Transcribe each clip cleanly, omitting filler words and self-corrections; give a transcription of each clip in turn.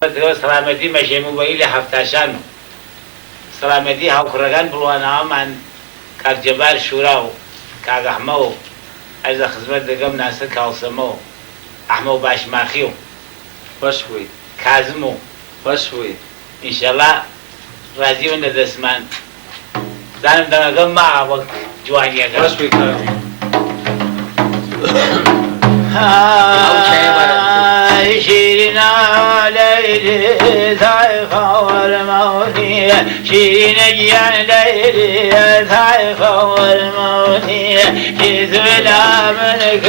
سلامەتی مەژێموبەی لە هەفتاشان و سلامەتی هاوکڕەکان بڕواناوەمان کاکجەبار شورا و کاک ئەحمە و ئەرزە خزمەت دەگەم ناسر کاڵسەمە و ئەحمە و باشماخی و خۆش بووی کازم و خۆش بووی ئینشەڵا ڕازیون لە دەستمان زانم دەمەگەم ما وەک جوانیەکە خۆش بووی کاک شيرنا ليلي ثايفة والموتي شيرنا جيان ليلي ثايفة والموتي جيت بلا منك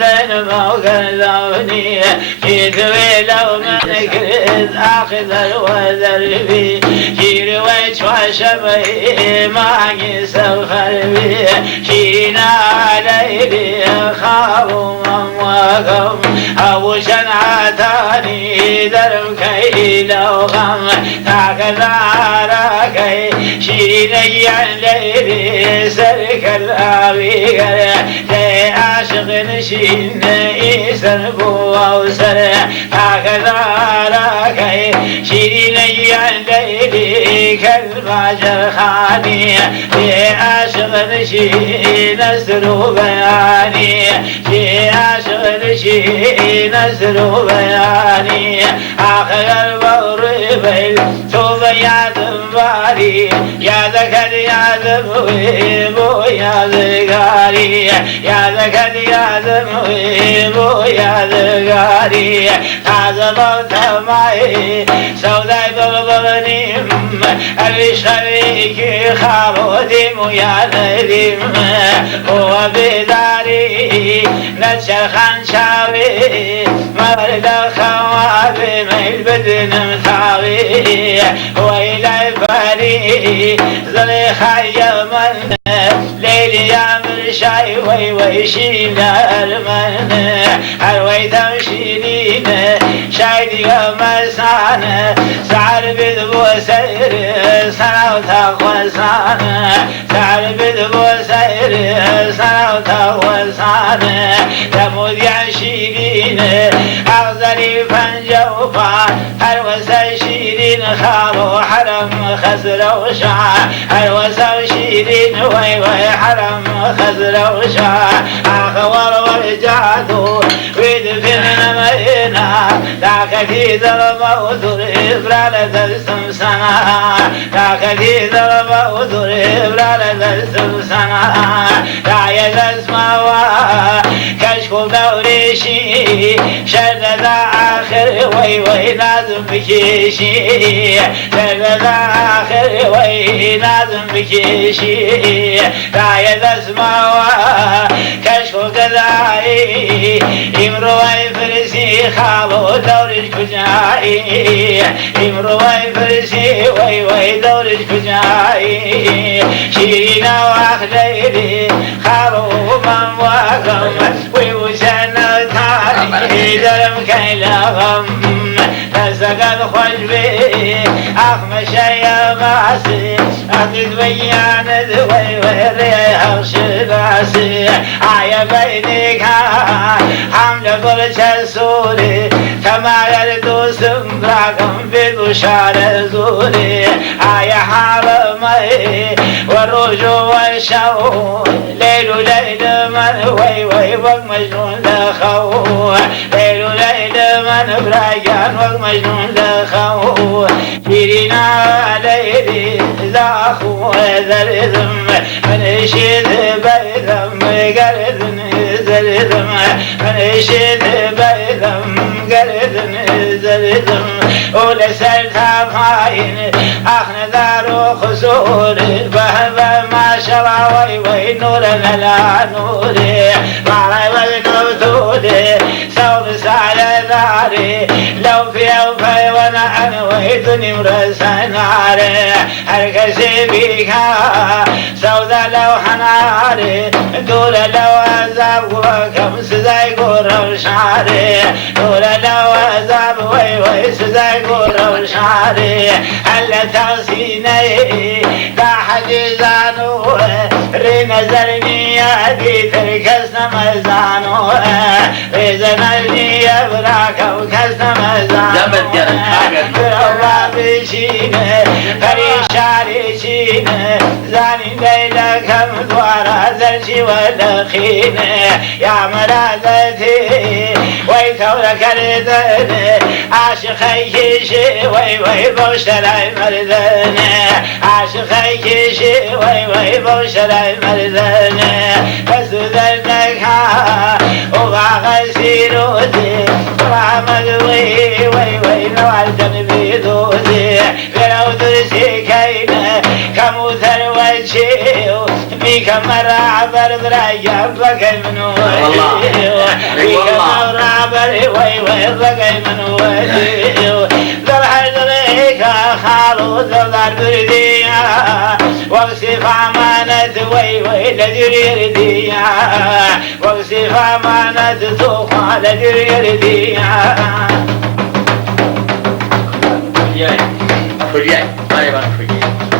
ذن موكلوني جيت بلا منك آخذ الوذر بي شير ويش وشبه ما يسفر بي شيرنا ليلي خابوا وقم أبو شنعتاني درب كي لو غم تاكذاركي شيني عن ليلي سرك الأبيقر لي عاشق نشين يسربو أوسر تاكذاركي شيني عن ليلي كالباجر خاني لي عاشق نشين أسرو بياني لي عاشق نشين أسرو بياني آخر المغربين توب يا ذنباري يا ذكر يا ذنبو يا ذكاري يا ذكر يا ذنبو يا ذكاري هذا موت معي سوداء ضربني الشريك خالدم يا نديم هو بداري نشر خنشاوي مرد خوابي من بدن مثاوي وإلى الفري زليخا يمن ليلي يا مرشاي وي ويشينا المن هلوي تمشينين شايدي ومسان سعر بدبو سير سنة وتقوى سنة سعر بدبو سير سنة وتقوى سنة تمود يعشينين أغزري فنجوفا هلوسا شيرين خالو حرم خزر وشع هلوسا شيرين وي وي حرم خزر وشع أخوار ورجعتو ويدفن مينا ذاك في ظلمة إبرالة السمسنة ذاك في ظلمة إبرالة السمسنة لا يزسموا كشف دوريشي شر ذا آخر وي وي نازم بكيشي شر ذا آخر وي نازم بكيشي لا يزسموا كشف قضائي امرؤي فرسي خالو دورج كجائي امرؤي فرسي وي وي دورج كجائي شيرين واخديري خالو من واقم ويوسنا تاني درم كيلغم تسقط خجبي أخمش يا ماسي أخذ بيان ذوي وريها وشلاسي عيا بينك حمل قرش السوري كما يردو سمراكم ببشار الزوري عيا حرمي والرجو والشو ليل ليل من وي وي ومجنون لخو ليل ليل من برايان ومجنون لخو شيرنا ليلي زاخو ذرذم من شيد بيذم قردن زرذم من شيد بيذم قردن زرذم ولسلتها فاين اخن دارو خسور بهبه ما شرع وي وي نورنا لا نوري معي والنوتودي سوف سعى داري لو في اوفي وانا انويتني مرسى ناري هركسي بيكا سودا لو حناري دول لو عذاب وكم سزاي قرر شعري دول لو عذاب وي وي سزاي قرر شعري هلا تغسيني لا حجزانو رينا زرني يدي تركسنا مزانو ريزنا الني يبراك وكسنا مزانو زاني ليلكم دوار زرشي والخين يا مرادتي ويتولك الردن عاشقي شي وي بوشتري مردن عاشقي شي وي بوشتري مردن بس ذنك وغاغ سيرودي وعمد وي نوعدن بيدودي غيرو درسي كينا كموثر وجهي بيك مرة عبر برايا بقي من وجهي بيك مرة عبر وي بقي من وجهي ذر حجريك خالو ذر برديا وقصف عمانة وي لجري رديا وقصف عمانة توقع لجري رديا Kuliah, Kuliah, Taliban Kuliah.